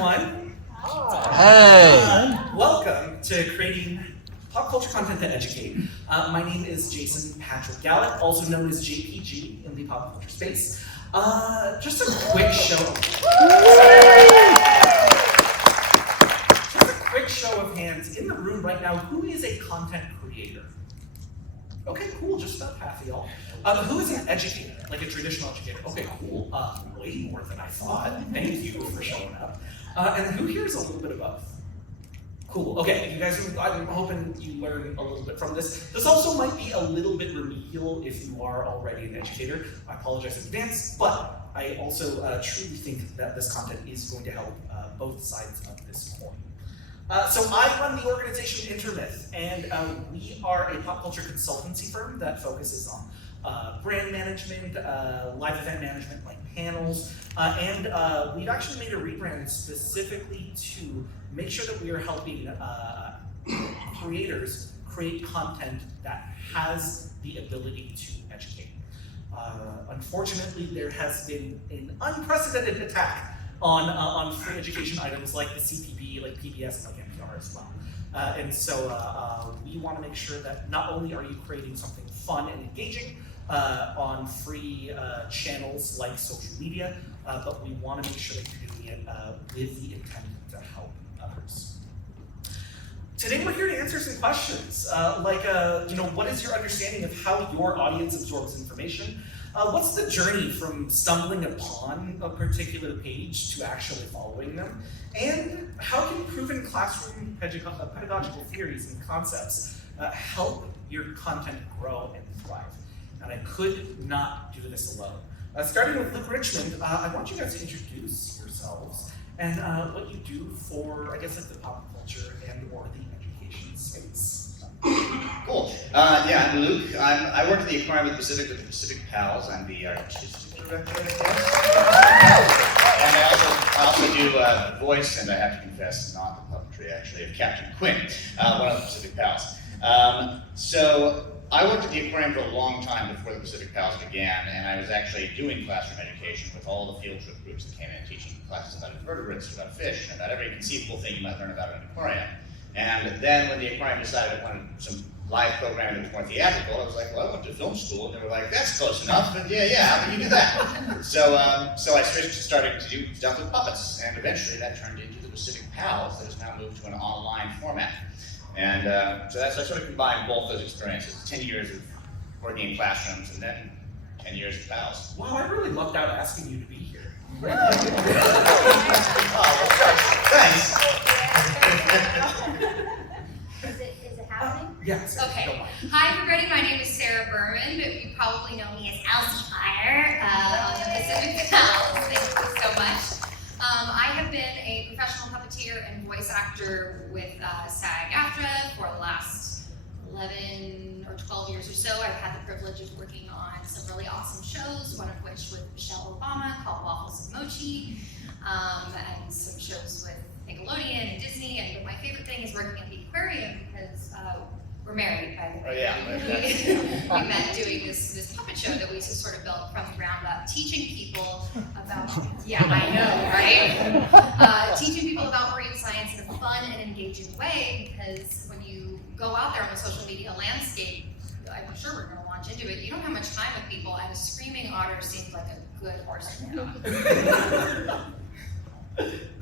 everyone. Hey. Welcome to Creating Pop Culture Content to Educate. My name is Jason Patrick Gallup, also known as JPG in the pop culture space. Just a quick show. Just a quick show of hands in the room right now. Who is a content creator? Okay, cool. Just about half of y'all. Who is an educator, like a traditional educator? Okay, cool. Way more than I thought. Thank you for showing up. And who here is a little bit of both? Cool. Okay, you guys, I'm hoping you learn a little bit from this. This also might be a little bit remedial if you are already an educator. I apologize in advance, but I also truly think that this content is going to help both sides of this coin. So I run the organization Intermyth, and we are a pop culture consultancy firm that focuses on brand management, live event management like panels, and we've actually made a rebrand specifically to make sure that we are helping creators create content that has the ability to educate. Unfortunately, there has been an unprecedented attack on free education items like the CPB, like PBS, like NPR as well. And so we want to make sure that not only are you creating something fun and engaging on free channels like social media, but we want to make sure that you're doing it with the intent to help others. Today we're here to answer some questions, like what is your understanding of how your audience absorbs information? What's the journey from stumbling upon a particular page to actually following them? And how can proven classroom pedagogical theories and concepts help your content grow and thrive? And I could not do this alone. Starting with Luke Richmond, I want you guys to introduce yourselves and what you do for, I guess, like the pop culture and or the education space. Cool. I'm Luke. I work at the Aquarium of the Pacific with the Pacific Pals. I'm the artistic director, I guess. And I also do voice, and I have to confess, not the puppetry, actually, of Captain Quinn, one of the Pacific Pals. So I worked at the aquarium for a long time before the Pacific Pals began, and I was actually doing classroom education with all the field trip groups that came in, teaching classes about invertebrates, about fish, and about every conceivable thing you might learn about an aquarium. And then when the aquarium decided it wanted some live programming that was more theatrical, I was like, well, I went to film school, and they were like, that's close enough, and yeah, how can you do that? So I switched to starting to do stuff with puppets, and eventually that turned into the Pacific Pals that has now moved to an online format. And so I sort of combined both those experiences, 10 years of working in classrooms and then 10 years of pals. Wow, I really lucked out asking you to be here. Thanks. Is it happening? Yes. Okay. Hi everybody, my name is Sarah Berman, but you probably know me as Elsie Fire on the Pacific Pals. Thank you so much. I have been a professional puppeteer and voice actor with SAG-AFTRA for the last 11 or 12 years or so. I've had the privilege of working on some really awesome shows, one of which with Michelle Obama called Waffles and Mochi, and some shows with Nickelodeon and Disney. But my favorite thing is working at the aquarium because we're married, by the way. Oh, yeah. We met doing this puppet show that we sort of built from the ground up, teaching people about, yeah, I know, right? Teaching people about marine science in a fun and engaging way, because when you go out there on the social media landscape, I'm sure we're going to launch into it, you don't have much time with people, and a screaming otter seems like a good horse to know.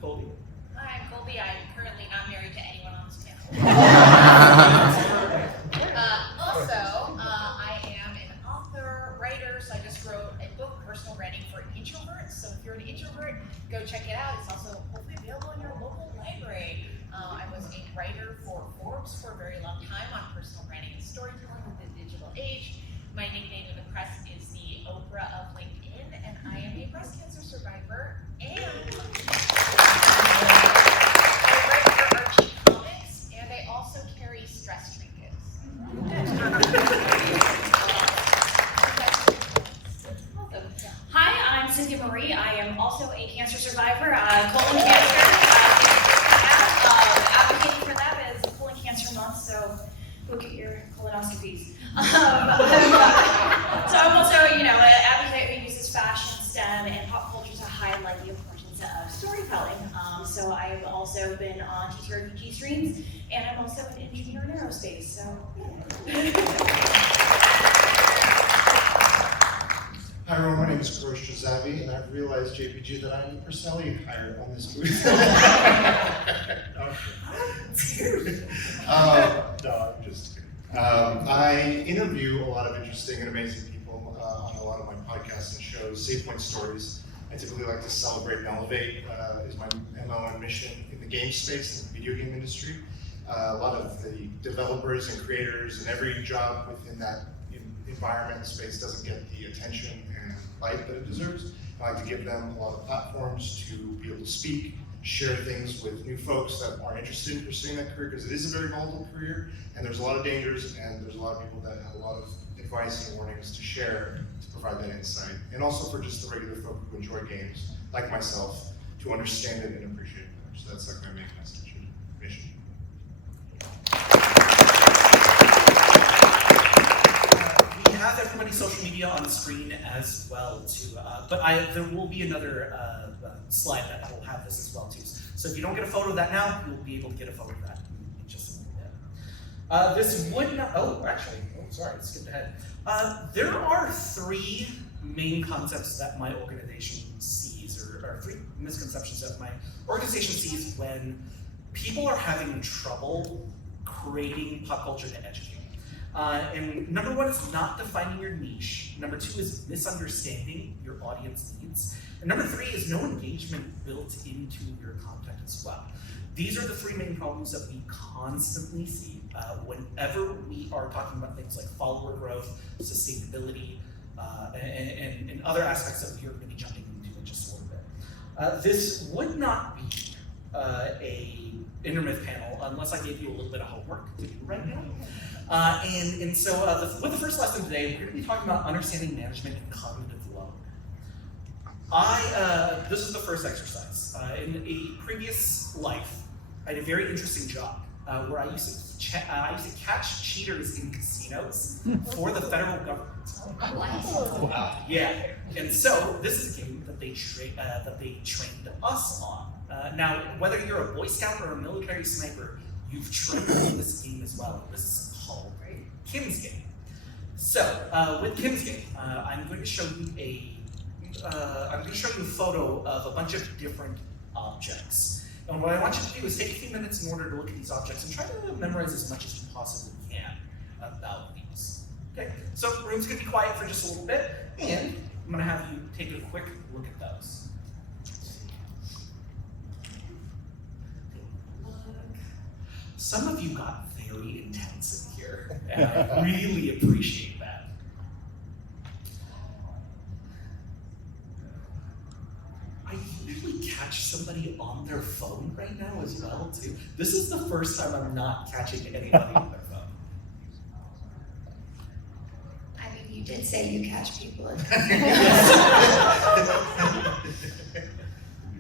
Colby. Hi, I'm Colby. I'm currently not married to anyone on this panel. I am an author, writer, so I just wrote a book, Personal Writing for Introverts. So if you're an introvert, go check it out. It's also hopefully available in your local library. I was a writer for Forbes for a very long time on personal writing and storytelling in the digital age. My nickname in the press is the Oprah of LinkedIn, and I am a breast cancer survivor, and I write for Archie Comics, and I also carry stress trinkets. Hi, I'm Cynthia Marie. I am also a cancer survivor, colon cancer. Advocating for that is colon cancer month, so go get your colonoscopies. So I'm also, an advocate who uses fashion, STEM, and pop culture to highlight the importance of storytelling. So I have also been on TTRPG streams, and I'm also an engineer in aerospace, so. Hi everyone, my name is Karosh Jazavi, and I've realized, JPG, that I'm the personality hired on this booth. No, I'm just kidding. I interview a lot of interesting and amazing people on a lot of my podcasts and shows, Save Point Stories. I typically like to celebrate and elevate, is my MO and mission in the game space, in the video game industry. A lot of the developers and creators and every job within that environment space doesn't get the attention and light that it deserves. I like to give them a lot of platforms to be able to speak, share things with new folks that are interested in pursuing that career, because it is a very volatile career, and there's a lot of dangers, and there's a lot of people that have a lot of advice and warnings to share to provide that insight. And also for just the regular folk who enjoy games, like myself, to understand it and appreciate it better. So that's like my main message and mission. We have everybody's social media on the screen as well too, but there will be another slide that will have this as well too. So if you don't get a photo of that now, you'll be able to get a photo of that in just a minute. This would not, sorry, I skipped ahead. There are three main concepts that my organization sees, or three misconceptions that my organization sees when people are having trouble creating pop culture to educate. And number one is not defining your niche. Number two is misunderstanding your audience needs. And number three is no engagement built into your content as well. These are the three main problems that we constantly see whenever we are talking about things like follower growth, sustainability, and other aspects that we are going to be jumping into in just a little bit. This would not be a intermyth panel unless I gave you a little bit of homework to do right now. So with the first lesson today, we're going to be talking about understanding management and cognitive load. This is the first exercise. In a previous life, I had a very interesting job where I used to catch cheaters in casinos for the federal government. Wow. Yeah, and so this is a game that they trained us on. Now, whether you're a Boy Scout or a military sniper, you've trained in this game as well. This is called Kim's Game. So, with Kim's Game, I'm going to show you a photo of a bunch of different objects. And what I want you to do is take a few minutes in order to look at these objects and try to memorize as much as you possibly can about these. Okay, so the room's gonna be quiet for just a little bit, and I'm gonna have you take a quick look at those. Some of you got very intense in here, and I really appreciate that. I usually catch somebody on their phone right now as well too. This is the first time I'm not catching anybody on their phone. I mean, you did say you catch people.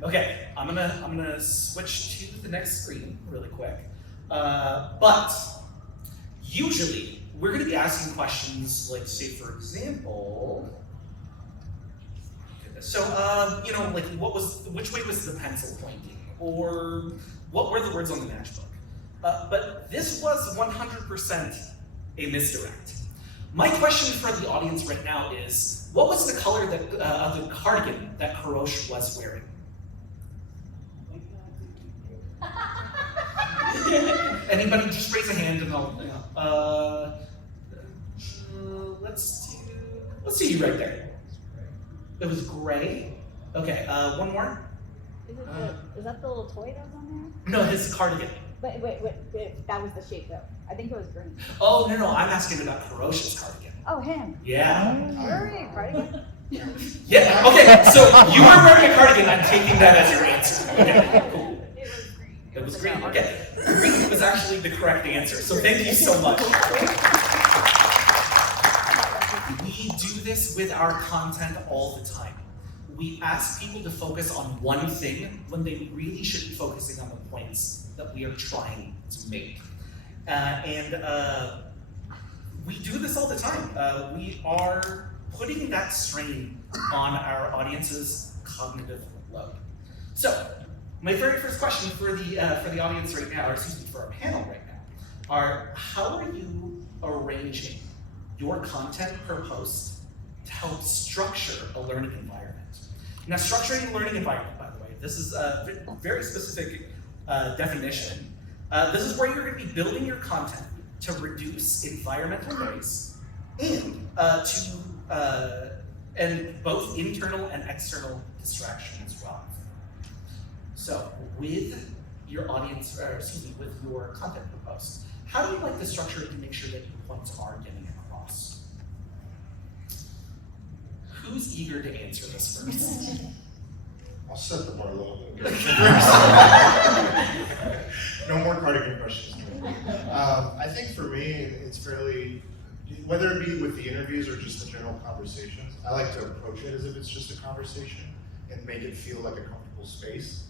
Okay, I'm gonna switch to the next screen really quick. But usually we're gonna be asking questions like, say for example, so like which way was the pencil pointing, or what were the words on the matchbook? But this was 100% a misdirect. My question for the audience right now is, what was the color that of the cardigan that Karosh was wearing? Anybody just raise a hand and I'll, let's see you right there. It was gray. Okay, one more. Is that the little toy that was on No, his cardigan. there? Wait, that was the shape though. I think it was green. Oh, no, I'm asking about Karosh's cardigan. Oh, him. Yeah. Hurry, cardigan. Yeah, okay, so you were wearing a cardigan, I'm taking that as your answer. Okay, cool. It was green, okay. Green was actually the correct answer, so thank you so much. We do this with our content all the time. We ask people to focus on one thing when they really should be focusing on the points that we are trying to make. We do this all the time. We are putting that strain on our audience's cognitive load. So, My very first question for the audience right now, or excuse me, for our panel right now, are how are you arranging your content per post to help structure a learning environment? Now, structuring a learning environment, by the way, this is a very specific definition. This is where you're going to be building your content to reduce environmental noise and both internal and external distraction as well. So, with your audience, or excuse me, with your content per post, how do you like to structure it to make sure that your points are getting across? Who's eager to answer this first? I'll set the bar low. No more cardigan questions. I think for me, it's fairly, whether it be with the interviews or just the general conversations, I like to approach it as if it's just a conversation and make it feel like a comfortable space.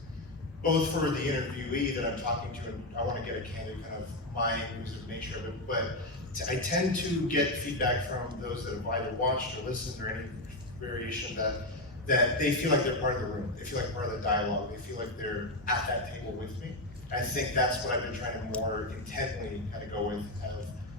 Both for the interviewee that I'm talking to, and I want to get a candid kind of mind of nature of it, but I tend to get feedback from those that have either watched or listened or any variation that they feel like they're part of the room. They feel like part of the dialogue. They feel like they're at that table with me. I think that's what I've been trying to more intently kind of go with.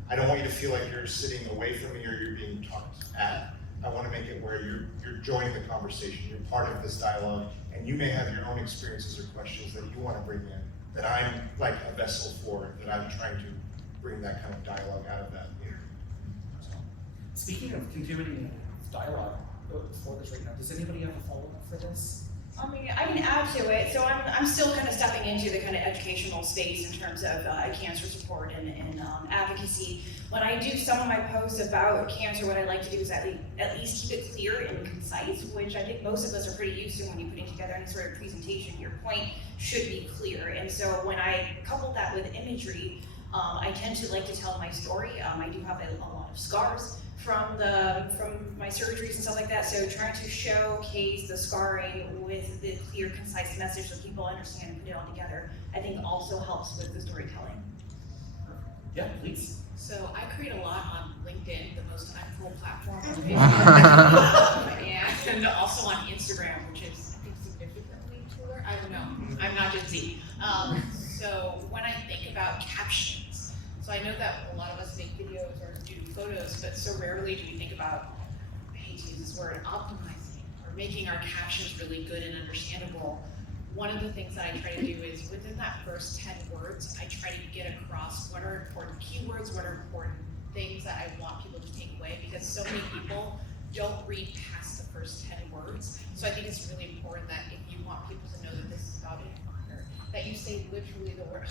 I don't want you to feel like you're sitting away from me or you're being talked at. I want to make it where you're joining the conversation. You're part of this dialogue, and you may have your own experiences or questions that you want to bring in, that I'm like a vessel for, that I'm trying to bring that kind of dialogue out of that. Speaking of contributing dialogue for this right now, does anybody have a follow-up for this? I mean, I can add to it. So I'm still kind of stepping into the kind of educational space in terms of cancer support and advocacy. When I do some of my posts about cancer, what I like to do is at least keep it clear and concise, which I think most of us are pretty used to when you're putting together any sort of presentation. Your point should be clear. And so when I couple that with imagery, I tend to like to tell my story. I do have a lot of scars from my surgeries and stuff like that. So trying to showcase the scarring with the clear, concise message so people understand and put it all together, I think also helps with the storytelling. Yeah, please. So I create a lot on LinkedIn, the most uncool platform on Facebook, and also on Instagram, which is I think significantly cooler. I don't know. I'm not Gen Z. So when I think about captions, so I know that a lot of us make videos or do photos, but so rarely do we think about, I hate to use this word, optimizing or making our captions really good and understandable. One of the things that I try to do is within that first 10 words, I try to get across what are important keywords, what are important things that I want people to take away, because so many people don't read past the first 10 words. So I think it's really important that if you want people to know that this is about an honor, that you say literally the word,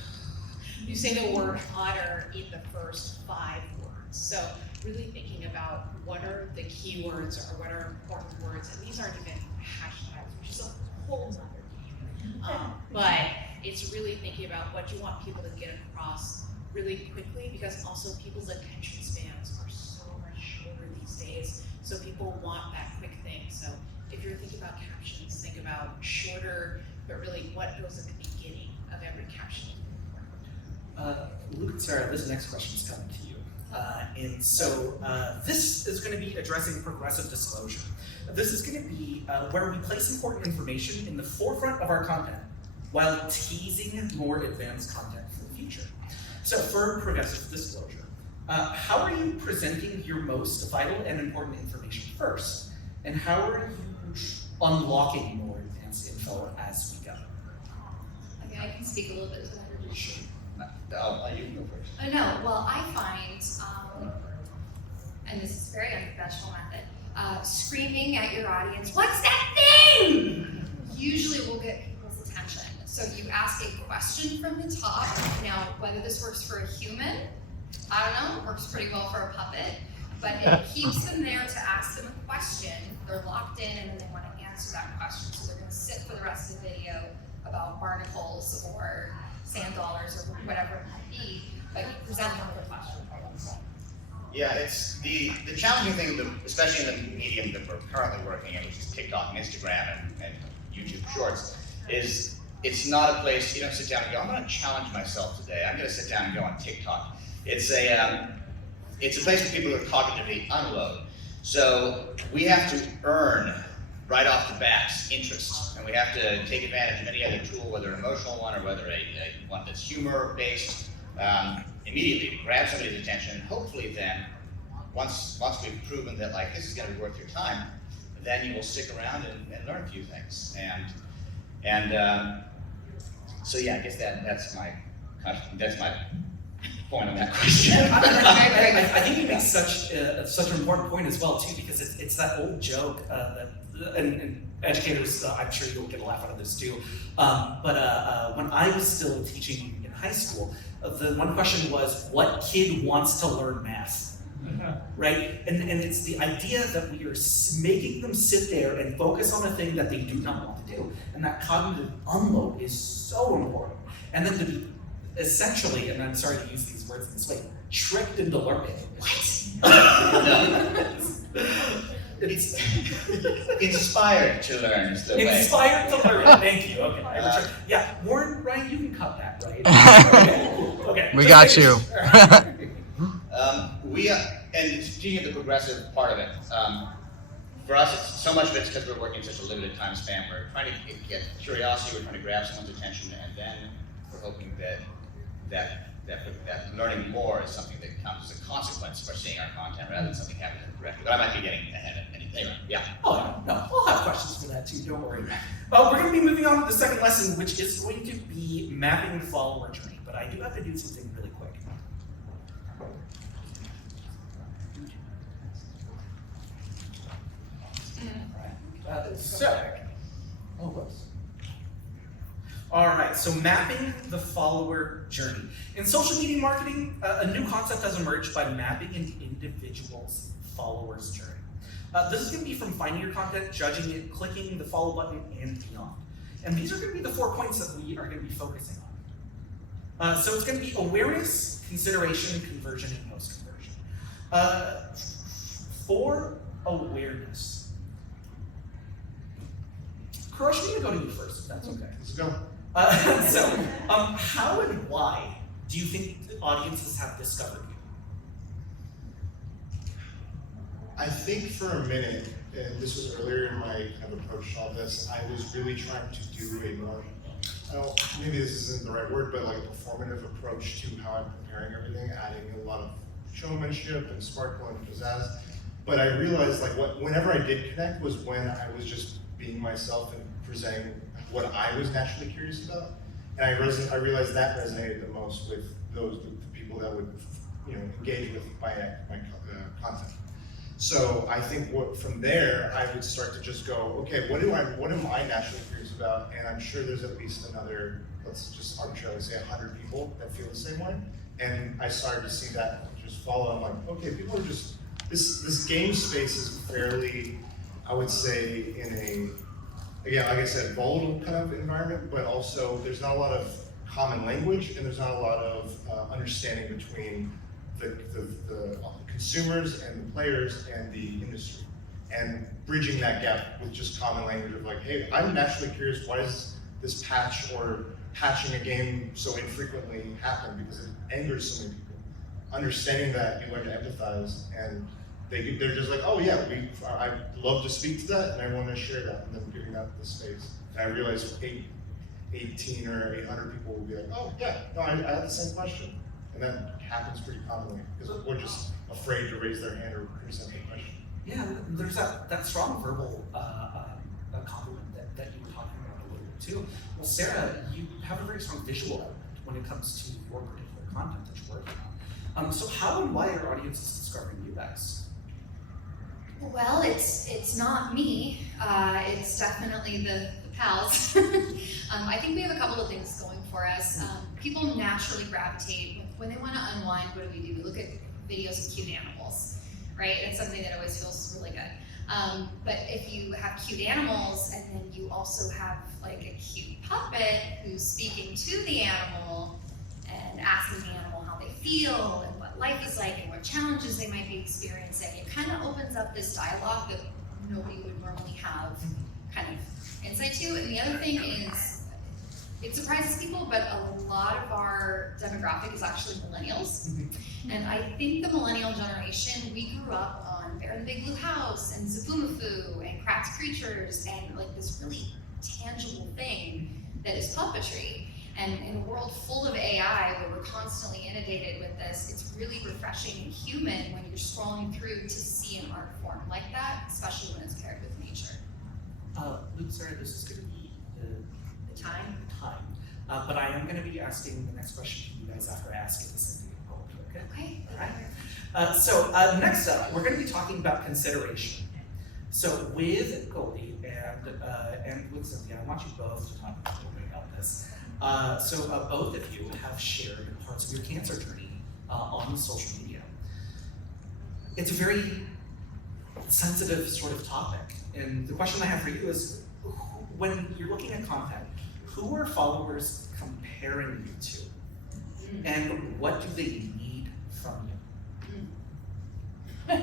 you say the word honor in the first 5 words. So really thinking about what are the keywords or what are important words, and these aren't even hashtags, which is a whole nother game. But it's really thinking about what you want people to get across really quickly, because also people's attention spans are so much shorter these days. So people want that quick thing. So if you're thinking about captions, think about shorter, but really what goes at the beginning of every caption. Luke and Sarah, this next question is coming to you. And so this is going to be addressing progressive disclosure. This is going to be where we place important information in the forefront of our content while teasing more advanced content for the future. So for progressive disclosure, how are you presenting your most vital and important information first? And how are you unlocking more advanced info as we go? Okay, I can speak a little bit to that. Sure. You can go first. No, well, I find, and this is a very unconventional method, screaming at your audience, "What's that thing?" usually will get people's attention. So you ask a question from the top. Now, whether this works for a human, I don't know, works pretty well for a puppet, but it keeps them there to ask them a question. They're locked in and then they want to answer that question. So they're going to sit for the rest of the video about barnacles or sand dollars or whatever it might be, but you present them with a question. Yeah, it's the challenging thing, especially in the medium that we're currently working in, which is TikTok and Instagram and YouTube Shorts, is it's not a place you don't sit down and go, I'm going to challenge myself today. I'm going to sit down and go on TikTok. It's a place for people who are cognitively unload. So we have to earn right off the bat interest, and we have to take advantage of any other tool, whether an emotional one or whether one that's humor-based, immediately to grab somebody's attention, and hopefully then, once we've proven that like this is going to be worth your time, then you will stick around and learn a few things. So yeah, I guess that's my point on that question. I think you make such an important point as well too, because it's that old joke and educators, I'm sure you'll get a laugh out of this too. But when I was still teaching in high school, the one question was, what kid wants to learn math? Right? And it's the idea that we are making them sit there and focus on a thing that they do not want to do. And that cognitive unload is so important. And then to be essentially, and I'm sorry to use these words in this way, tricked into learning. What? It's inspired to learn is the way. Inspired to learn. Thank you. Okay. Yeah, Warren, Ryan, you can cut that, right? Okay. We got you. And speaking of the progressive part of it, for us, so much of it's because we're working such a limited time span. We're trying to get curiosity, we're trying to grab someone's attention, and then we're hoping that learning more is something that comes as a consequence for seeing our content rather than something happening directly. But I might be getting ahead of anything. Anyway, yeah. Oh, no, we'll have questions for that too, don't worry. We're going to be moving on to the second lesson, which is going to be mapping the follower journey. But I do have to do something really quick. All right, so mapping the follower journey. In social media marketing, a new concept has emerged by mapping an individual's follower's journey. This is going to be from finding your content, judging it, clicking the follow button, and beyond. And these are going to be the 4 points that we are going to be focusing on. So it's going to be awareness, consideration, conversion, and post-conversion. For awareness. Kurosh, I'm going to go to you first, if that's okay. Let's go. How and why do you think audiences have discovered you? I think for a minute, and this was earlier in my kind of approach to all this, I was really trying to do a more, maybe this isn't the right word, but like performative approach to how I'm preparing everything, adding a lot of showmanship and sparkle and pizzazz. But I realized like whenever I did connect was when I was just being myself and presenting what I was naturally curious about. And I realized that resonated the most with the people that would engage with my content. So I think from there I would start to just go, okay, what am I naturally curious about? And I'm sure there's at least another, let's just arbitrarily say 100 people that feel the same way. And I started to see that just follow. I'm like, okay, people are just this game space is fairly, I would say, in a, again, like I said, volatile kind of environment, but also there's not a lot of common language and there's not a lot of understanding between the consumers and the players and the industry. And bridging that gap with just common language of like, hey, I'm naturally curious, why does this patch or patching a game so infrequently happen? Because it angers so many people. Understanding that, you learn to empathize, and they're just like, oh yeah, I'd love to speak to that, and I want to share that, and then giving that the space. And I realized 18 or 800 people will be like, oh yeah, no, I had the same question. And that happens pretty commonly, because we're just afraid to raise their hand or present a question. Yeah, there's that strong verbal compliment that you were talking about a little bit too. Well, Sarah, you have a very strong visual element when it comes to your particular content that you're working on. So how and why are audiences discovering you guys? Well, it's not me. It's definitely the pals. I think we have a couple of things going for us. People naturally gravitate when they want to unwind. What do? We look at videos of cute animals, right? It's something that always feels really good. But if you have cute animals and then you also have like a cute puppet who's speaking to the animal and asking the animal how they feel and what life is like and what challenges they might be experiencing, it kind of opens up this dialogue that nobody would normally have kind of insight to. And the other thing is it surprises people, but a lot of our demographic is actually millennials. And I think the millennial generation, we grew up on Bear in the Big Blue House and Zaboomafoo and Cracked Creatures and like this really tangible thing that is puppetry. And in a world full of AI where we're constantly inundated with this, it's really refreshing and human when you're scrolling through to see an art form like that, especially when it's paired with nature. Luke, sorry, this is going to be The time. but I am going to be asking the next question to you guys after I ask it the same thing. Okay? Okay. All right. So next up, we're going to be talking about consideration. So with Goldie and with Cynthia, I want you both to talk a little bit about this. So both of you have shared parts of your cancer journey on social media. It's a very sensitive sort of topic. And the question I have for you is, when you're looking at content, who are followers comparing you to? And what do they need from you?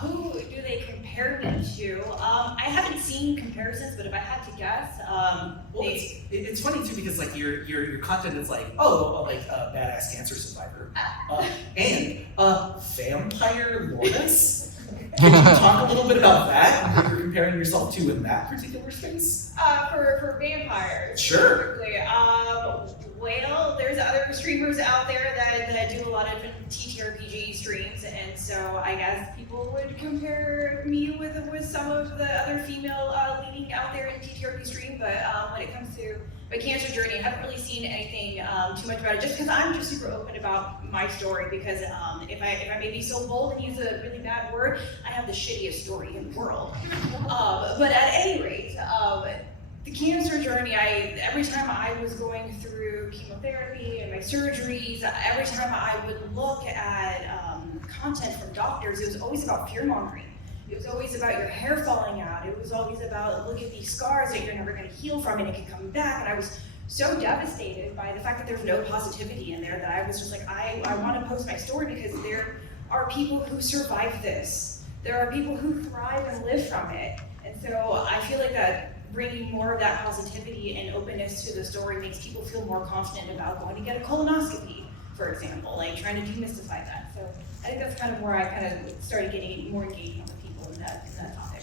Who do they compare me to? I haven't seen comparisons, but if I had to guess, Well, it's funny too because like your content is like, oh, like a badass cancer survivor, and vampire lordess. Can you talk a little bit about that? What you're comparing yourself to in that particular space? For vampires. Sure. Specifically. Well, there's other streamers out there that do a lot of different TTRPG streams, and so I guess people would compare me with some of the other female leading out there in TTRPG stream. But when it comes to my cancer journey, I haven't really seen anything too much about it. Just because I'm just super open about my story. Because if I may be so bold and use a really bad word, I have the shittiest story in the world. But at any rate, the cancer journey, every time I was going through chemotherapy and my surgeries, every time I would look at content from doctors, it was always about fear-mongering. It was always about your hair falling out. It was always about, look at these scars that you're never going to heal from and it can come back. And I was so devastated by the fact that there's no positivity in there that I was just like, I want to post my story because there are people who survive this. There are people who thrive and live from it. And so I feel like that bringing more of that positivity and openness to the story makes people feel more confident about going to get a colonoscopy, for example, like trying to demystify that. So I think that's kind of where I kind of started getting more engagement with people in that topic.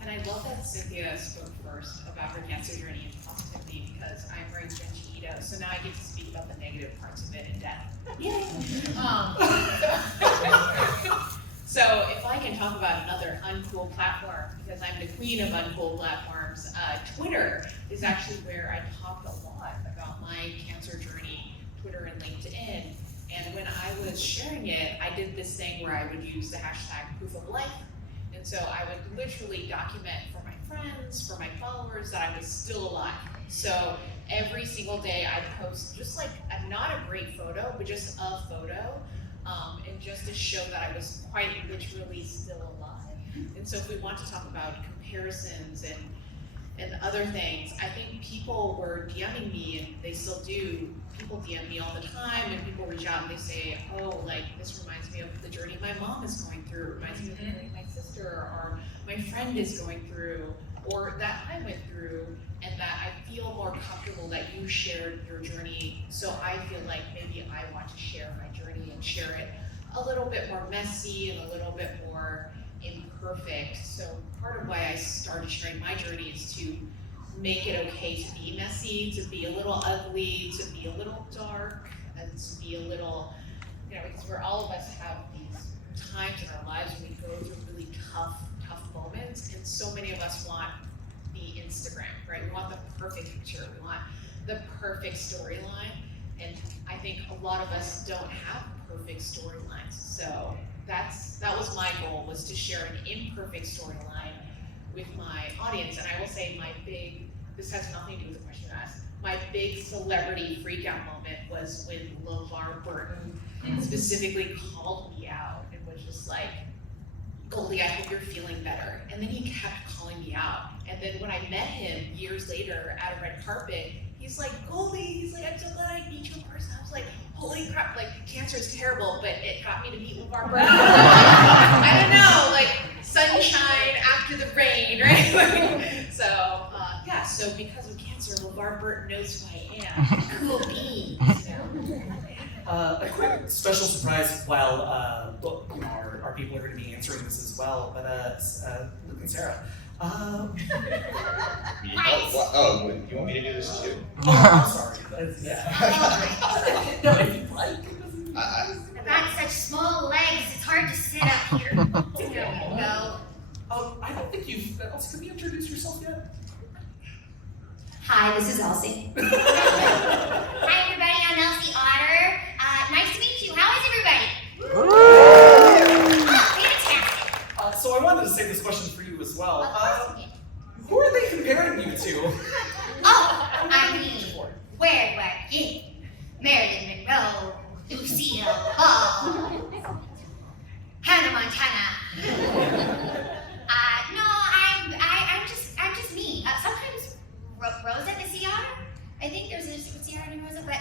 And I love that Cynthia spoke first about her cancer journey and positivity because I'm very Genchi, so now I get to speak about the negative parts of it in depth. Yay! So if I can talk about another uncool platform, because I'm the queen of uncool platforms, Twitter is actually where I talk a lot about my cancer journey, Twitter and LinkedIn. And when I was sharing it, I did this thing where I would use the hashtag proof of life. And so I would literally document for my friends, for my followers, that I was still alive. So every single day I'd post just like, not a great photo, but just a photo. And just to show that I was quite literally still alive. And so if we want to talk about comparisons and other things, I think people were DMing me, and they still do. People DM me all the time, and people reach out and they say, oh, like, this reminds me of the journey my mom is going through, it reminds me of the journey my sister or my friend is going through, or that I went through, and that I feel more comfortable that you shared your journey, so I feel like maybe I want to share my journey and share it a little bit more messy and a little bit more imperfect. So part of why I started sharing my journey is to make it okay to be messy, to be a little ugly, to be a little dark, and to be a little, because all of us have these times in our lives when we go through really tough moments, and so many of us want the Instagram, right? We want the perfect picture, we want the perfect storyline, and I think a lot of us don't have perfect storylines. So that was my goal, was to share an imperfect storyline with my audience. And I will say this has nothing to do with the question you asked, my big celebrity freak out moment was when LeVar Burton specifically called me out and was just like, Goldie, I hope you're feeling better. And then he kept calling me out. And then when I met him years later at a red carpet, he's like, Goldie, he's like, I'm so glad I meet you in person. I was like, holy crap, like, cancer is terrible, but it got me to meet LeVar Burton. I don't know, like, sunshine after the rain, right? So so because of cancer, LeVar Burton knows who I am. Cool beans. A quick special surprise while our people are going to be answering this as well, but Luke and Sarah. Oh, you want me to do this too? I'm sorry. Yeah. No, if you'd like. I've got such small legs, it's hard to sit up here. There you go. I don't think you've. Elsie, have you introduced yourself yet? Hi, this is Elsie. Hi, everybody. I'm Elsie Otter. Nice to meet you. How is everybody? Oh, fantastic. So I wanted to save this question for you as well. Of course you did. Who are they comparing you to? Oh, I mean, where do I begin? Marilyn Monroe, Lucille Ball, Hannah Montana. I'm just me. Sometimes Rosa the Sea Otter. I think there's a Sea Otter named Rosa, but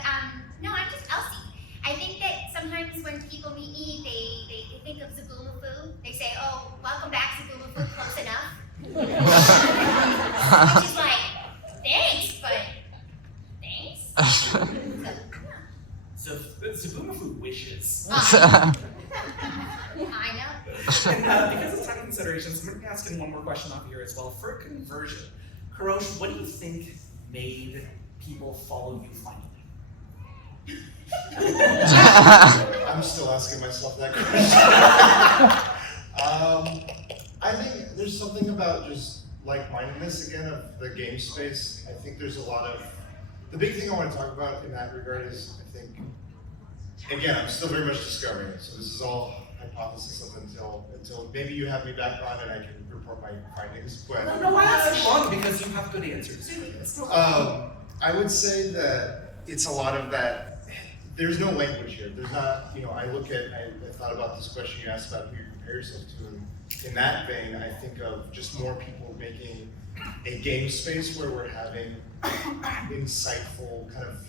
no, I'm just Elsie. I think that sometimes when people meet me, they think of Zaboomafoo. They say, "Oh, welcome back, Zaboomafoo, close enough." Which is like, thanks, but thanks. So Zaboomafoo wishes. I know. And because of time considerations, I'm going to be asking one more question off here as well. For conversion, Karosh, what do you think made people follow you finally? I'm still asking myself that question. I think there's something about just like-mindedness again of the game space. I think there's a lot of, the big thing I want to talk about in that regard is, I think, again, I'm still very much discovering it, so this is all hypothesis up until maybe you have me back on and I can report my findings. But No, I asked you wrong because you have good answers. I would say that it's a lot of that. There's no language here. There's not, I thought about this question you asked about who you compare yourself to. And in that vein, I think of just more people making a game space where we're having insightful, kind of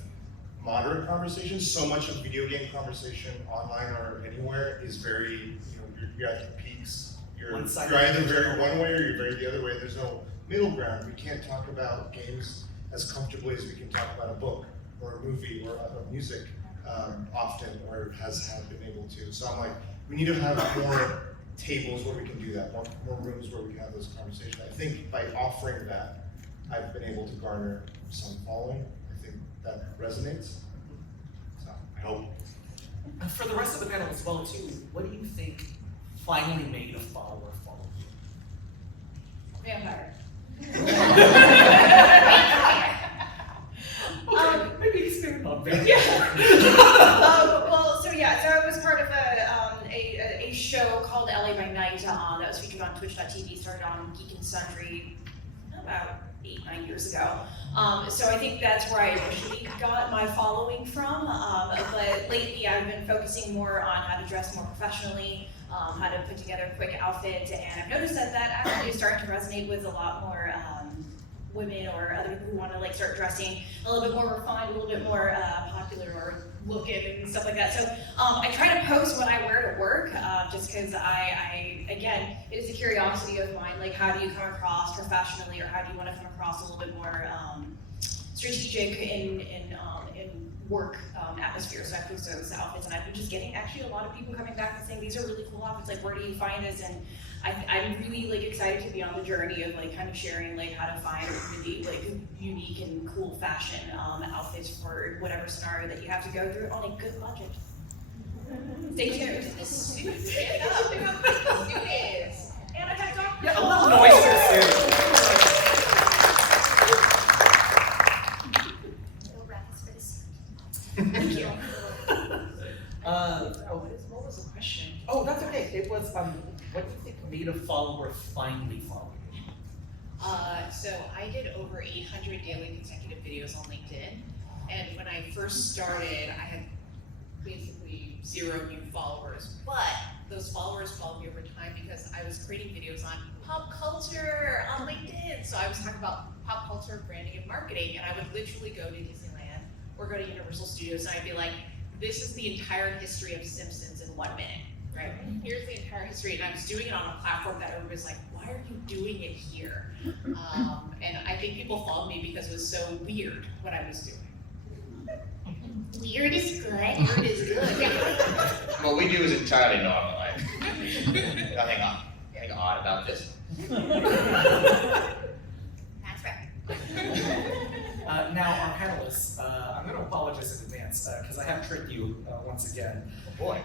moderate conversations. So much of video game conversation online or anywhere is very, you're at the peaks. You're either very one way or you're very the other way. There's no middle ground. We can't talk about games as comfortably as we can talk about a book or a movie or music often, or has been able to. So I'm like, we need to have more tables where we can do that, more rooms where we can have those conversations. I think by offering that, I've been able to garner some following. I think that resonates. So I hope. For the rest of the panel as well too, what do you think finally made a follower follow you? Vampire. Okay, maybe expand on that. So I was part of a show called LA by Night that was featured on Twitch.tv, started on Geek and Sundry about 8-9 years ago. So I think that's where I initially got my following from. But lately I've been focusing more on how to dress more professionally, how to put together quick outfits, and I've noticed that actually is starting to resonate with a lot more women or other people who want to start dressing a little bit more refined, a little bit more popular or looking and stuff like that. So I try to post what I wear to work, just because again, it is a curiosity of mine. Like, how do you come across professionally, or how do you want to come across a little bit more strategic in work atmosphere? So I post those outfits, and I've been just getting actually a lot of people coming back and saying these are really cool outfits. Like, where do you find this? And I'm really excited to be on the journey of kind of sharing how to find really unique and cool fashion outfits for whatever scenario that you have to go through on a good budget. Stay tuned. Stand up, look how big this suit is. And I got Dr. Yeah, a little noise No reference for this. Thank you. What was the question? Oh, that's okay. It was, what do you think made a follower finally follow you? So I did over 800 daily consecutive videos on LinkedIn, and when I first started, I had basically 0 new followers, but those followers followed me over time because I was creating videos on pop culture on LinkedIn. So I was talking about pop culture, branding, and marketing, and I would literally go to Disneyland or go to Universal Studios, and I'd be like, this is the entire history of Simpsons in 1 minute, right? Here's the entire history, and I was doing it on a platform that everybody's like, why why are you doing it here? And I think people followed me because it was so weird what I was doing. Weird is good. Weird is good. What we do is entirely normal. Nothing odd about this. That's right. Now, our panelists, I'm going to apologize in advance because I have tricked you once again. Oh boy.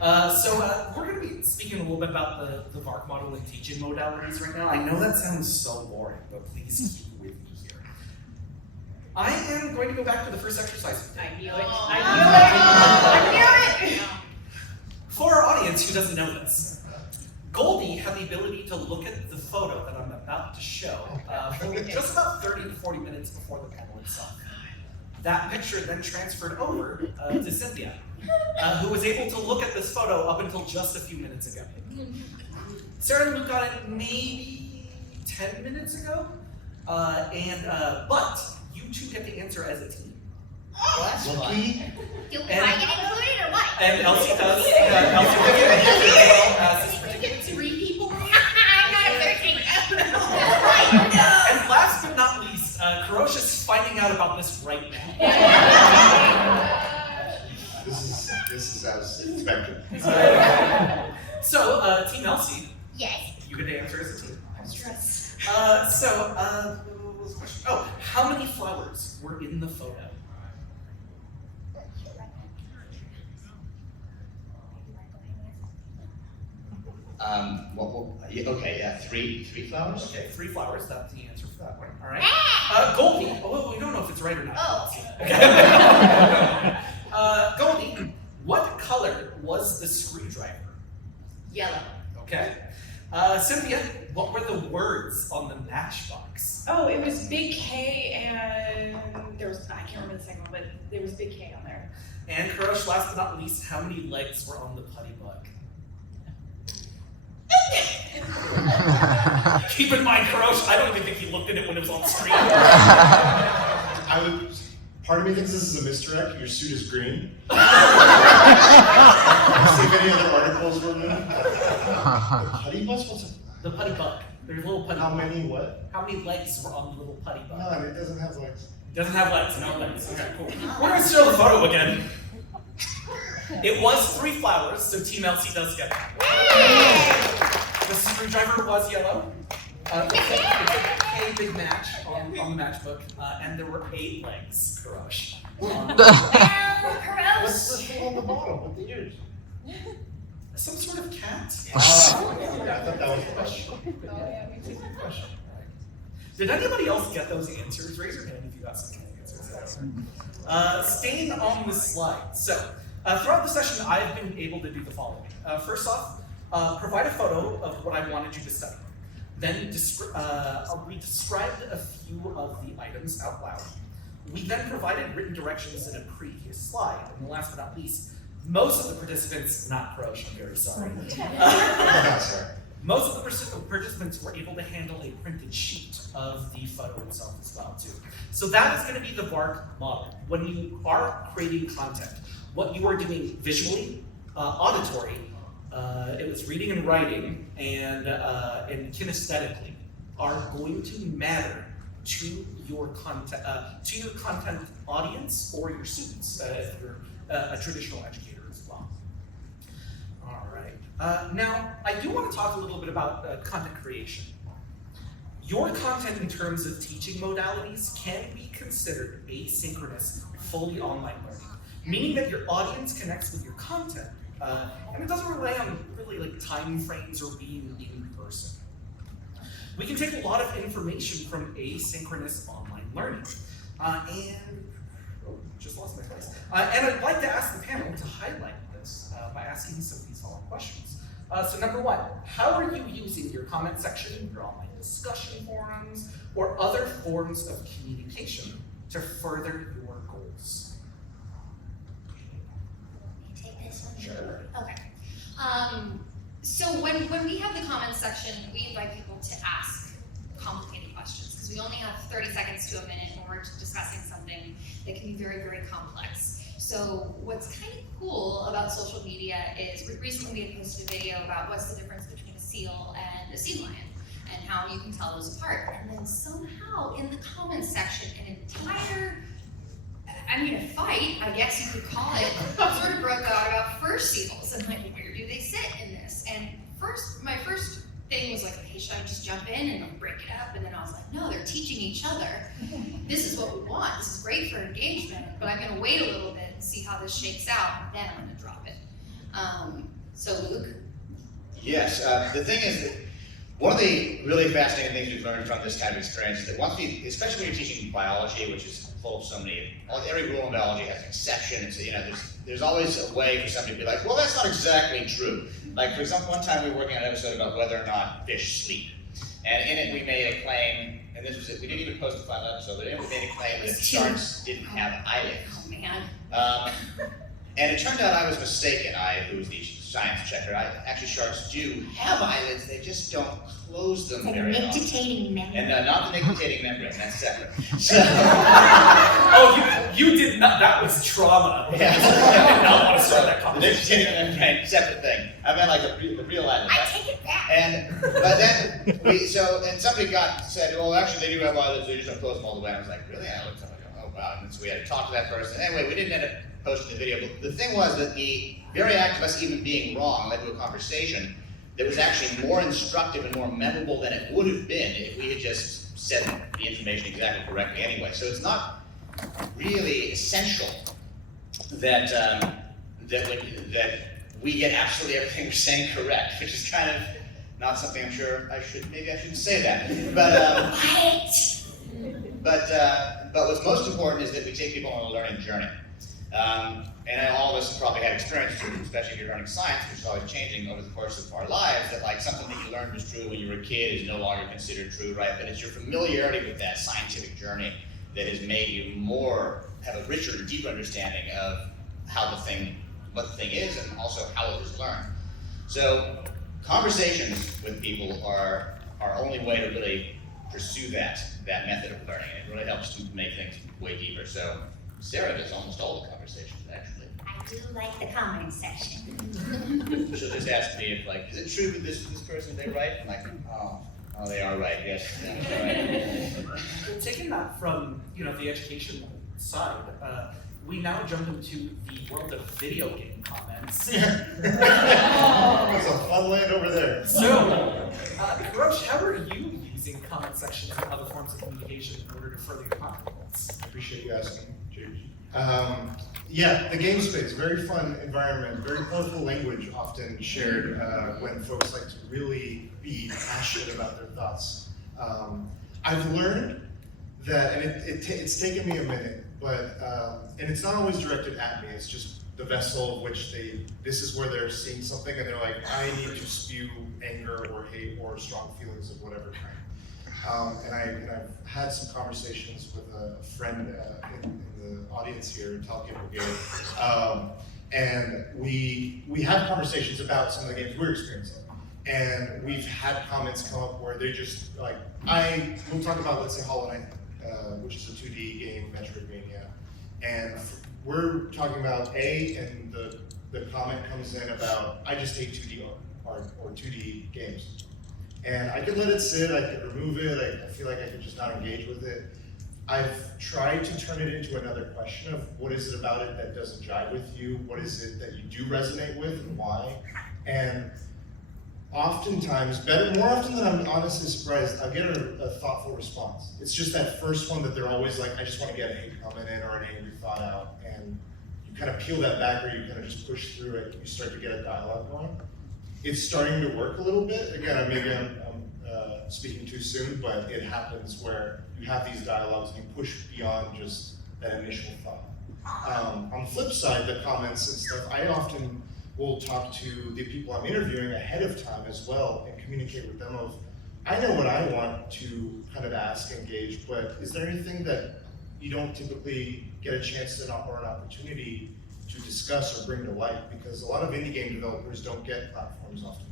So we're going to be speaking a little bit about the VARC model and teaching modalities right now. I know that sounds so boring, but please keep with me here. I am going to go back to the first exercise. I knew it. I knew it. For our audience who doesn't know this, Goldie had the ability to look at the photo that I'm about to show for just about 30 to 40 minutes before the panel itself. That picture then transferred over to Cynthia, who was able to look at this photo up until just a few minutes ago. Sarah and Luke got it maybe 10 minutes ago, but you two get the answer as a team. Lucky. Do I get included or what? And Elsie does. Elsie does get an answer as well as this particular team. 3 people? I'm not a 13. And last but not least, Karosh is finding out about this right now. This is as expected. So, Team Elsie, Yes. you get the answer as a team. I'm stressed. What was the question? Oh, how many flowers were in the photo? Three flowers? Okay, 3 flowers. That's the answer for that one. All right. Goldie. Oh, we don't know if it's right or not. Oh. Okay. Goldie, what color was the screwdriver? Yellow. Okay. Cynthia, what were the words on the matchbox? Oh, it was Big K and there was, I can't remember the second one, but there was Big K on there. And Karosh, last but not least, how many legs were on the putty bug? Keep in mind, Karosh, I don't even think he looked at it when it was on screen. Part of me thinks this is a misdirect. Your suit is green. See if any other articles were moved. The putty bus? What's The putty bug. There's a little putty How bug. many what? How many legs were on the little putty bug? None. It doesn't have legs. Doesn't have legs, no legs. Okay, cool. We're gonna show the photo again. It was 3 flowers, so Team Elsie does get it. The screwdriver was yellow. It's a big match on the matchbook, and there were 8 legs, Karosh. What's Gross. the thing on the bottom with the ears? Some sort of cat? I thought that was the question. Did anybody else get those answers? Raise your hand if you got some answers. Staying on the slide. So, throughout the session, I've been able to do the following. First off, provide a photo of what I wanted you to study. Then we described a few of the items out loud. We then provided written directions in a previous slide. And last but not least, most of the participants, not Karosh, I'm very sorry. Most of the participants were able to handle a printed sheet of the photo itself as well too. So that is going to be the VARC model. When you are creating content, what you are doing visually, auditory, it was reading and writing, and kinesthetically are going to matter to your content audience or your students if you're a traditional educator as well. All right. Now, I do want to talk a little bit about content creation. Your content in terms of teaching modalities can be considered asynchronous, fully online learning, meaning that your audience connects with your content, and it doesn't rely on really like time frames or being in person. We can take a lot of information from asynchronous online learning, just lost my place. And I'd like to ask the panel to highlight this by asking some of these following questions. So number 1, how are you using your comment section, your online discussion forums, or other forms of communication to further your goals? Take this one. Sure. Okay. So when we have the comments section, we invite people to ask complicated questions because we only have 30 seconds to a minute when we're discussing something that can be very, very complex. So what's kind of cool about social media is recently we had posted a video about what's the difference between a seal and a sea lion. and how you can tell those apart. And then somehow in the comments section, an entire, a fight, I guess you could call it, sort of broke out about fur seals. And like, where do they sit in this? And my first thing was like, okay, should I just jump in and like break it up? And then I was like, no, they're teaching each other. This is what we want. This is great for engagement, but I'm gonna wait a little bit and see how this shakes out, and then I'm gonna drop it. So Luke? Yes, the thing is that one of the really fascinating things we've learned from this kind of experience is that especially when you're teaching biology, which is full of so many, every rule in biology has an exception. It's, there's always a way for somebody to be like, well, that's not exactly true. Like, for example, one time we were working on an episode about whether or not fish sleep. And in it we made a claim, and this was it, we didn't even post the final episode, but in it we made a claim that sharks didn't have eyelids. Oh man. And it turned out I was mistaken, who was the science checker. Actually, sharks do have eyelids, they just don't close them very often. Nictitating membrane. And not the nictitating membrane, that's separate. So, Oh, you did not, that was trauma. Yeah. I did not want to start that the conversation. nictitating membrane, separate thing. I meant like the real eyelid. I take it back. But then and somebody said, well, actually they do have eyelids, they just don't close them all the way. And I was like, really? And I looked up and I go, oh wow. And so we had to talk to that person. Anyway, we didn't end up posting the video, but the thing was that the very act of us even being wrong led to a conversation that was actually more instructive and more memorable than it would have been if we had just said the information exactly correctly anyway. So it's not really essential that that we get absolutely everything we're saying correct, which is kind of not something I'm sure maybe I shouldn't say that. But what's most important is that we take people on a learning journey. And all of us have probably had experience, especially if you're learning science, which is always changing over the course of our lives, that like something that you learned was true when you were a kid is no longer considered true, right? But it's your familiarity with that scientific journey that has made you have a richer and deeper understanding of what the thing is, and also how it was learned. So conversations with people are our only way to really pursue that method of learning, and it really helps to make things way deeper. So Sarah does almost all the conversations, actually. I do like the comment section. She'll just ask me if, like, is it true that this person, they right? I'm like, oh, they are right, yes. Right. Taking that from the education side, we now jump into the world of video game comments. That's a fun land over there. So, Roche, how are you using comment sections and other forms of communication in order to further your content goals? I appreciate you asking, JG. Yeah, the game space, very fun environment, very colorful language often shared when folks like to really be passionate about their thoughts. I've learned that, and it's taken me a minute, but, and it's not always directed at me, it's just the vessel of which this is where they're seeing something and they're like, I need to spew anger or hate or strong feelings of whatever kind. And I've had some conversations with a friend in the audience here, Talking Brigade, and we had conversations about some of the games we're experiencing. And we've had comments come up where they're just like, we'll talk about, let's say, Hollow Knight, which is a 2D game, Metroidvania, and we're talking about and the comment comes in about, I just hate 2D art or 2D games. And I could let it sit, I could remove it, I feel like I could just not engage with it. I've tried to turn it into another question of what is it about it that doesn't jive with you? What is it that you do resonate with and why? And oftentimes, more often than I'm honestly surprised, I'll get a thoughtful response. It's just that first one that they're always like, I just want to get a hate comment in or an angry thought out. And you kind of peel that back or you kind of just push through it and you start to get a dialogue going. It's starting to work a little bit. Again, maybe I'm speaking too soon, but it happens where you have these dialogues and you push beyond just that initial thought. On the flip side, the comments and stuff, I often will talk to the people I'm interviewing ahead of time as well and communicate with them of, I know what I want to kind of ask, engage, but is there anything that you don't typically get a chance to or an opportunity to discuss or bring to light? Because a lot of indie game developers don't get platforms oftentimes.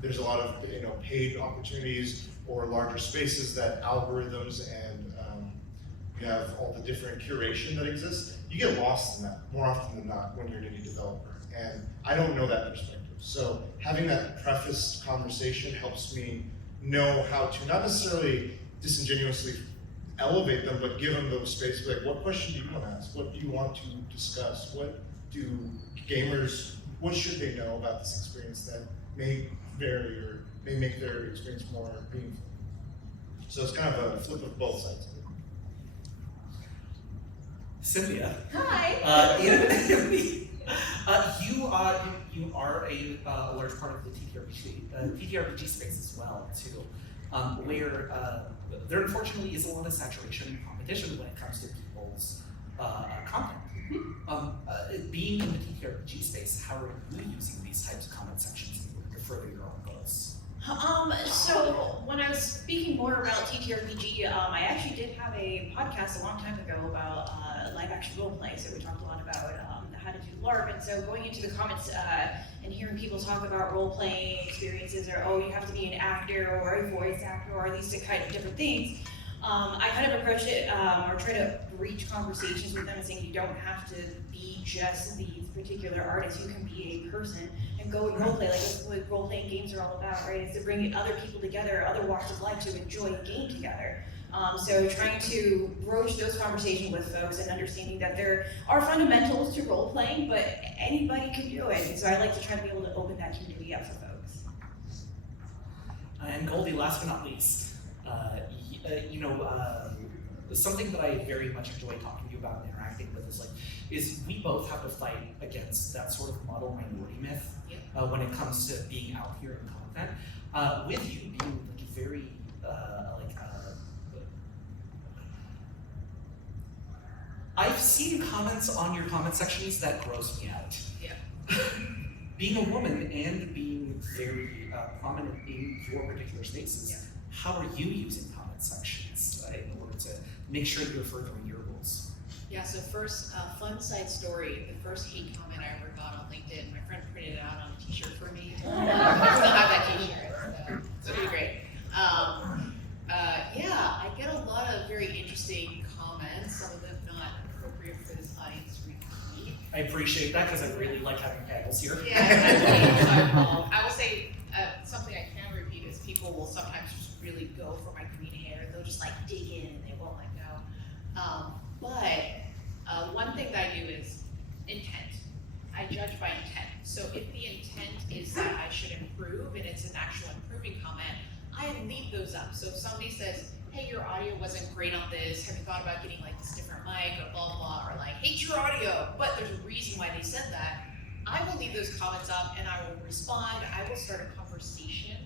There's a lot of paid opportunities or larger spaces that algorithms and you have all the different curation that exists. You get lost in that more often than not when you're an indie developer. And I don't know that perspective. So having that prefaced conversation helps me know how to not necessarily disingenuously elevate them, but give them those space. Like, what question do you want to ask? What do you want to discuss? What do gamers, what should they know about this experience that may vary or may make their experience more meaningful? So it's kind of a flip of both sides. Cynthia, Hi. you are a large part of the TTRPG space as well too, where there unfortunately is a lot of saturation and competition when it comes to people's content. Being in the TTRPG space, how are you using these types of comment sections in order to further your own goals? So when I was speaking more about TTRPG, I actually did have a podcast a long time ago about live action role play. So we talked a lot about how to do LARP, and so going into the comments and hearing people talk about role playing experiences, or oh, you have to be an actor or a voice actor, or these kind of different things. I kind of approached it or try to breach conversations with them and saying you don't have to be just these particular artists. You can be a person and go and roleplay. Like that's what role-playing games are all about, right? It's to bring other people together, other walks of life to enjoy a game together. So trying to broach those conversations with folks and understanding that there are fundamentals to role-playing, but anybody can do it. And so I like to try to be able to open that community up for folks. And Goldie, last but not least, something that I very much enjoy talking to you about and interacting with is we both have to fight against that sort of model minority myth when it comes to being out here in content. With you being like very I've seen comments on your comment sections that gross me out. Yeah. Being a woman and being very prominent in your particular spaces, how are you using comment sections in order to make sure that you're furthering your goals? Yeah, so first, fun side story, the first hate comment I ever got on LinkedIn, my friend printed it out on a t-shirt for me. I still have that t-shirt, so it'll be great. I get a lot of very interesting comments, some of them not appropriate for this audience to read. I appreciate that because I really like having panels here. Yeah, I will say something I can repeat is people will sometimes just really go for my green hair. They'll just like dig in and they won't let go. But one thing that I do is intent. I judge by intent. So if the intent is that I should improve and it's an actual improving comment, I leave those up. So if somebody says, hey, your audio wasn't great on this, have you thought about getting like this different mic or blah, blah, blah, or like, hate your audio, but there's a reason why they said that, I will leave those comments up and I will respond. I will start a conversation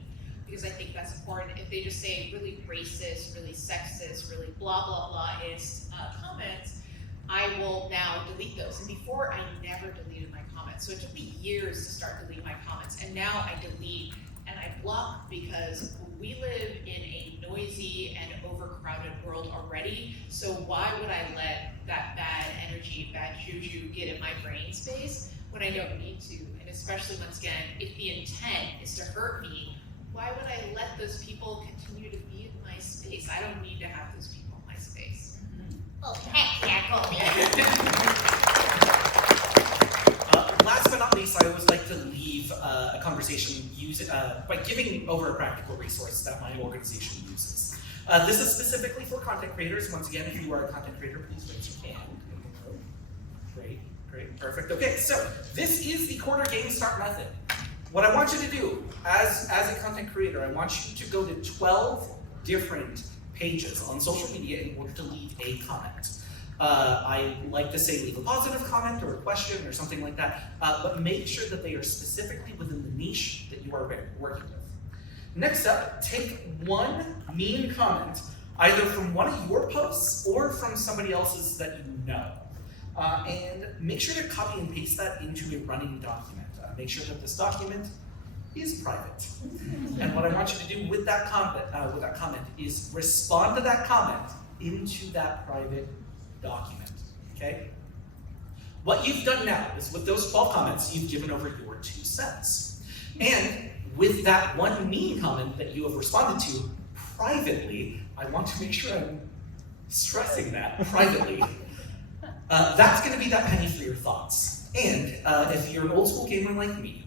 because I think that's important. If they just say really racist, really sexist, really blah, blah, blah-ist comments, I will now delete those. And before, I never deleted my comments. So it took me years to start deleting my comments. And now I delete and I block because we live in a noisy and overcrowded world already. So why would I let that bad energy, bad juju get in my brain space when I don't need to? And especially once again, if the intent is to hurt me, why would I let those people continue to be in my space? I don't need to have those people in my space. Oh, heck yeah, Goldie. Last but not least, I always like to leave a conversation by giving over a practical resource that my organization uses. This is specifically for content creators. Once again, if you are a content creator, please raise your hand. Great, perfect. Okay, so this is the quarter game start method. What I want you to do as a content creator, I want you to go to 12 different pages on social media in order to leave a comment. I like to say leave a positive comment or a question or something like that, but make sure that they are specifically within the niche that you are working with. Next up, take one mean comment, either from one of your posts or from somebody else's that you know. And make sure to copy and paste that into a running document. Make sure that this document is private. And what I want you to do with that comment is respond to that comment into that private document, okay? What you've done now is with those 12 comments, you've given over your 2 cents. And with that one mean comment that you have responded to privately, I want to make sure I'm stressing that privately. That's gonna be that penny for your thoughts. And if you're an old school gamer like me,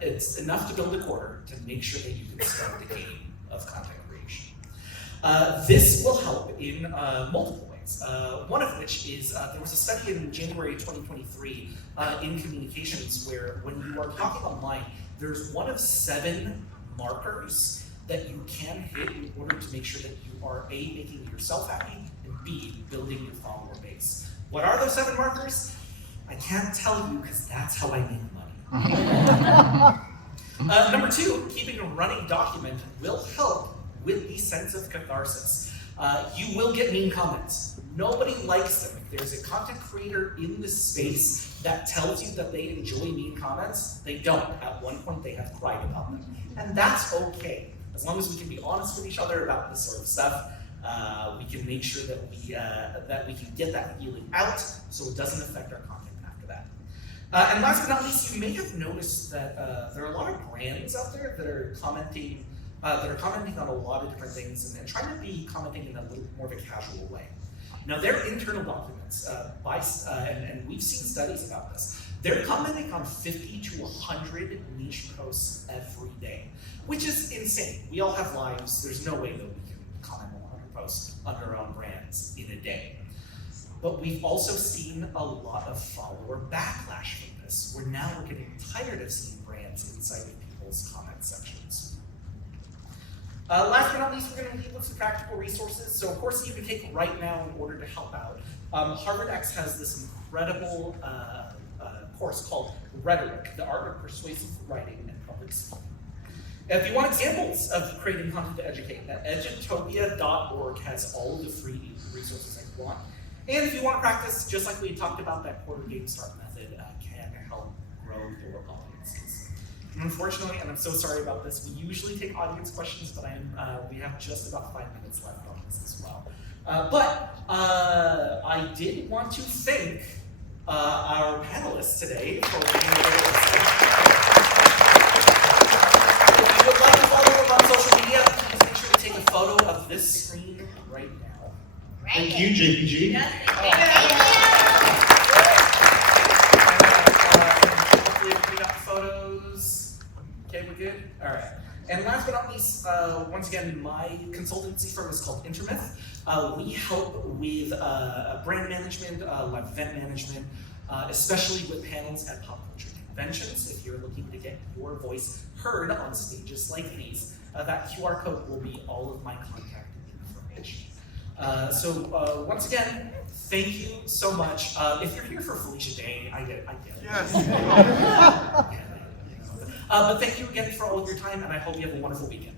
it's enough to build a quarter to make sure that you can start the game. of content creation. This will help in multiple ways. One of which is there was a study in January 2023 in communications where when you are talking online, there's one of 7 markers that you can hit in order to make sure that you are A, making yourself happy, and B, building your follower base. What are those 7 markers? I can't tell you because that's how I make money. Number 2, keeping a running document will help with the sense of catharsis. You will get mean comments. Nobody likes them. If there's a content creator in this space that tells you that they enjoy mean comments, they don't. At one point, they have cried about them. And that's okay. As long as we can be honest with each other about this sort of stuff, we can make sure that we can get that feeling out so it doesn't affect our content after that. And last but not least, you may have noticed that there are a lot of brands out there that are commenting on a lot of different things and trying to be commenting in a little more of a casual way. Now, their internal documents, and we've seen studies about this, they're commenting on 50 to 100 niche posts every day, which is insane. We all have lives. There's no way that we can comment on 100 posts on our own brands in a day. But we've also seen a lot of follower backlash from this, where now we're getting tired of seeing brands inside of people's comment sections. Last but not least, we're going to leave with some practical resources. So, of course, you can take right now in order to help out. Harvard X has this incredible course called Rhetoric, the Art of Persuasive Writing and Public Speaking. If you want examples of creating content to educate, edutopia.org has all of the free resources that you want. And if you want to practice, just like we talked about, that quarter game start method can help grow your audiences. And unfortunately, and I'm so sorry about this, we usually take audience questions, but we have just about 5 minutes left on this as well. But I did want to thank our panelists today for being able to If you would like to follow them on social media, please make sure to take a photo of this screen right now. Thank you, JPG. Yes, Hopefully we got photos. Okay, we're good? All right. And last but not least, once again, my consultancy firm is called Intermyth. We help with brand management, live event management, especially with panels at pop culture conventions. If you're looking to get your voice heard on stages like these, that QR code will be all of my contact information. So once again, thank you so much. If you're here for Felicia Day, I get it. Yes. But thank you again for all of your time, and I hope you have a wonderful weekend.